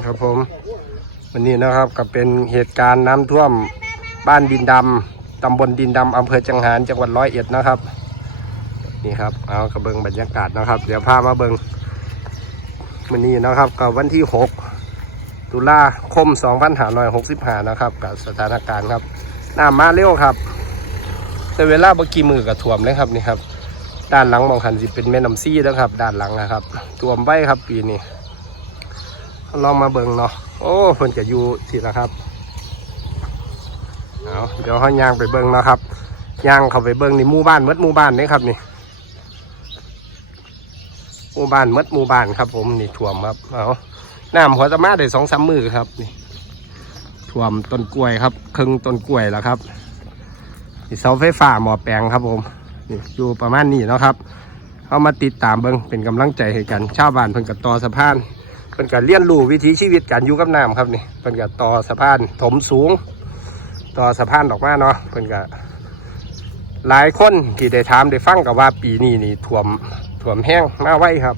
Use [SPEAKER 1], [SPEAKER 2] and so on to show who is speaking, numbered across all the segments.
[SPEAKER 1] ครับผม วันนี้นะครับก็เป็นเหตุการณ์น้ำท่วมบ้านดินดำตำบลดินดำอำเภอจังหารจังหวัดร้อยเอ็ดนะครับ นี่ครับ เอากระเบิงบรรยากาศนะครับ เดี๋ยวพามาเบิงวันนี้นะครับกับวันที่ 6 ตุลาคม2565นะครับกับสถานการณ์ครับน้ำมาเร็วครับ แต่เวลาเมื่อกี้มือกับท่วมเลยครับนี่ครับ ด้านหลังมองหันสิเป็นแม่น้ำซี่นะครับ ด้านหลังนะครับท่วมไว้ครับปีนี้ ลองมาเบิ่งเนาะโอ้เพิ่นจะอยู่สิละครับเอาเดี๋ยวเขายางไปเบิ่งเนาะครับยางเข้าไปเบิ่งนี่หมู่บ้านมดหมู่บ้านนี่ครับนี่หมู่บ้านมดหมู่บ้านครับ ผมนี่ท่วมครับเอาน้ำหัวตะมาได้สองสามมือครับนี่ท่วมต้นกล้วยครับครึ่งต้นกล้วยแล้วครับนี่เสาไฟฟ้าหมอแปลงครับผมนี่อยู่ประมาณนี้เนาะครับเอามาติดตามเบิ่งเป็นกำลังใจให้กัน ชาวบ้านเพิ่นกับต่อสะพาน เพิ่นก็เรียนรู้วิถีชีวิตการอยู่กับน้ำครับนี่เพิ่นก็ต่อสะพานถมสูง ต่อสะพานออกมาเนาะเพิ่นก็หลายคนที่ได้ถามได้ฟังกับว่าปีนี้นี่ท่วมท่วมแห้งมาไว้ครับ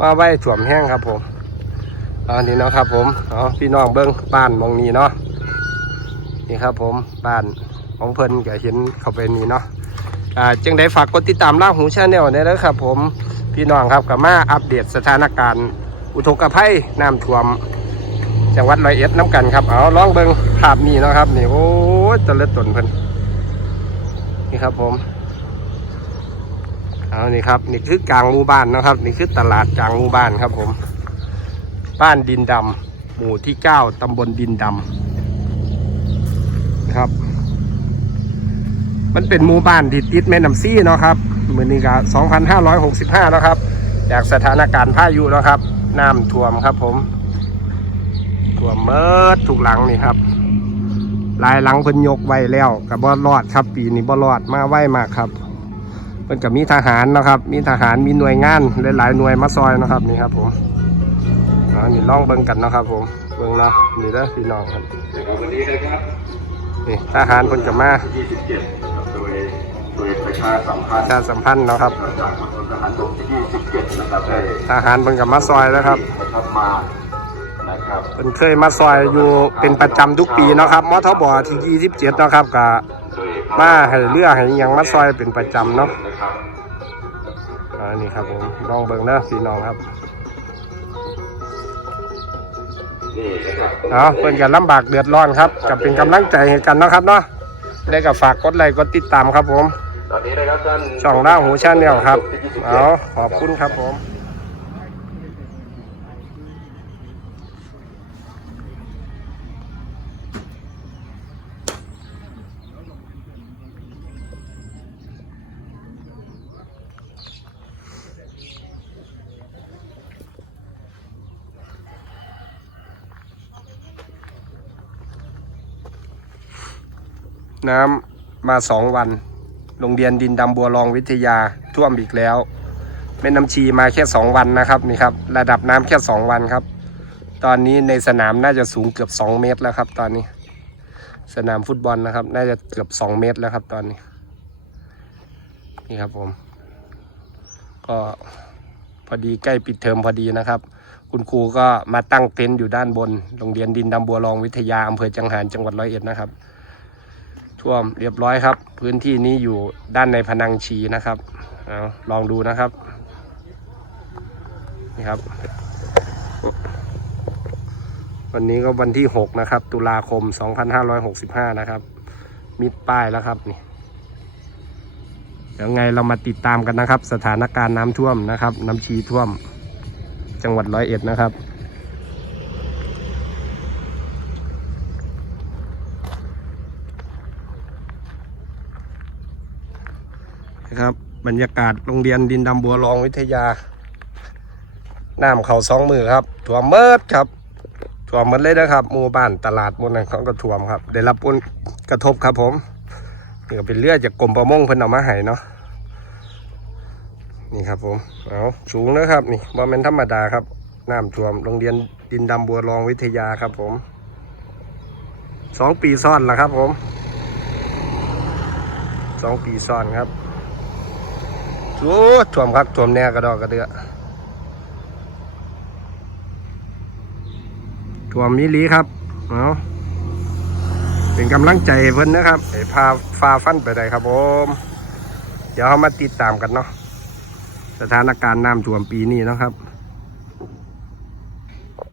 [SPEAKER 1] มาไว้ท่วมแห้งครับผมอันนี้เนาะครับ ผมเอพี่น้องเบิ้งบ้านมองนี้เนาะนี่ครับผมบ้านของเพิ่นก็เห็นเขาไปนี่เนาะอ่าจึงได้ฝากกดติดตามล่าหูชาแนลเนี่ยนะครับ ผมพี่น้องครับกับมาอัปเดตสถานการณ์ อุทกภัยน้ำท่วมจังหวัดร้อยเอ็ดน้ำกันครับเอาลองเบิ้งภาพนี้นะครับนี่โอ้ยตะเล็ดตนเพิ่นนี่ครับผมเอานี่ครับนี่คือกลางหมู่บ้านนะครับ นี่คือตลาดกลางหมู่บ้านครับผม บ้านดินดำหมู่ที่เก้าตำบลดินดำนะครับ มันเป็นหมู่บ้านที่ติดแม่น้ำซี่เนาะครับมือนี้ก็2,565เนห้าร้อยหกสิบห้านะครับจากสถานการณ์พายุนะครับ น้ำท่วมครับผมท่วมเมิดถูกหลังนี่ครับหลายหลังเพิ่นยกไว้แล้วกับบ่รอดครับปีนี้บ่รอดมาไว้มากครับเพิ่นกับมีทหารนะครับ มีทหารมีหน่วยงานหลายๆหน่วยมาซอยนะครับนี่ครับผมนี่ล่องเบิ่งกันนะครับผมเบิ่งเนาะนี่เด้อพี่น้องครับ
[SPEAKER 2] นี่
[SPEAKER 1] ทหารเพิ่นกับมา
[SPEAKER 2] 27 โดยโดยประชาสัมพัน
[SPEAKER 1] ป
[SPEAKER 2] ธ์
[SPEAKER 1] ระชาสัมพันธ์เนาะครับ
[SPEAKER 2] จากมณฑลทหารบกที่27นะครับได้
[SPEAKER 1] ทหารเพิ่นกับมาซอยแล้วครับ
[SPEAKER 2] นะครับมานะครับ
[SPEAKER 1] เพิ่นเคยมาซอยอยู่เป็นประจำทุกปีเนาะครับมทบที่27เนาะครับก็
[SPEAKER 2] โดย
[SPEAKER 1] มาให้เรือให้อิหยังมาซอยเป็นประจำเนาะ
[SPEAKER 2] นะครับ
[SPEAKER 1] อันนี้ครับผมลองเบิ่งนะพี่น้องครับ
[SPEAKER 2] นี่นะครับ
[SPEAKER 1] เอาเพิ่นกันลำบากเดือดร้อนครับกับเป็นกำลังใจให้กันเนาะครับเนาะได้กับฝากกดไลค์กดติดตามครับผม
[SPEAKER 2] ตอนนี้นะครับท่าน
[SPEAKER 1] ช่องล่าหูชาแนลครับเอาขอบคุณครับผมน้ำมาสองวัน โรงเรียนดินดำบัวรองวิทยาท่วมอีกแล้วแม่น้ำชีมาแค่สองวันนะครับนี่ครับ ระดับน้ำแค่สองวันครับ ตอนนี้ในสนามน่าจะสูงเกือบสองเมตรแล้วครับ ตอนนี้ สนามฟุตบอลนะครับ น่าจะเกือบสองเมตรแล้วครับตอนนี้ นี่ครับผม ก็พอดีใกล้ปิดเทอมพอดีนะครับ คุณครูก็มาตั้งเต็นท์อยู่ด้านบนโรงเรียนดินดำบัวรองวิทยาอำเภอจังหารจังหวัดร้อยเอ็ดนะครับ ท่วมเรียบร้อยครับ พื้นที่นี้อยู่ด้านในพนังชีนะครับเอาลองดูนะครับนี่ครับ วันนี้ก็วันที่ 6 นะครับ ตุลาคม 2565 นะครับ มิดป้ายแล้วครับนี่เดี๋ยวไงเรามาติดตามกันนะครับ สถานการณ์น้ำท่วมนะครับ น้ำชีท่วม จังหวัดร้อยเอ็ดนะครับ นะครับ บรรยากาศโรงเรียนดินดำบัวรองวิทยาน้ำเขาสองมือครับถ่วมเมิดครับถ่วมหมดเลยนะครับหมู่บ้านตลาดหมดนั้นเขาก็ถ่วมครับ ได้รับผลกระทบครับผมนี่ก็เป็นเลือดจากกรมประมงเพิ่นเอามาให้เนาะนี่ครับผมเอาสูงนะครับนี่บ่แม่นธรรมดาครับน้ำท่วมโรงเรียนดินดำบัวรองวิทยาครับผมสองปีซ้อนแล้วครับผมสองปีซ้อนครับ โอ้ท่วมครับท่วมแน่กระดอกกระเดือท่วมมิลีครับเอาเป็นกำลังใจเพิ่นนะครับให้พาฟ้าฟันไปได้ครับผมเดี๋ยวเรามาติดตามกันเนาะสถานการณ์น้ำท่วมปีนี้นะครับ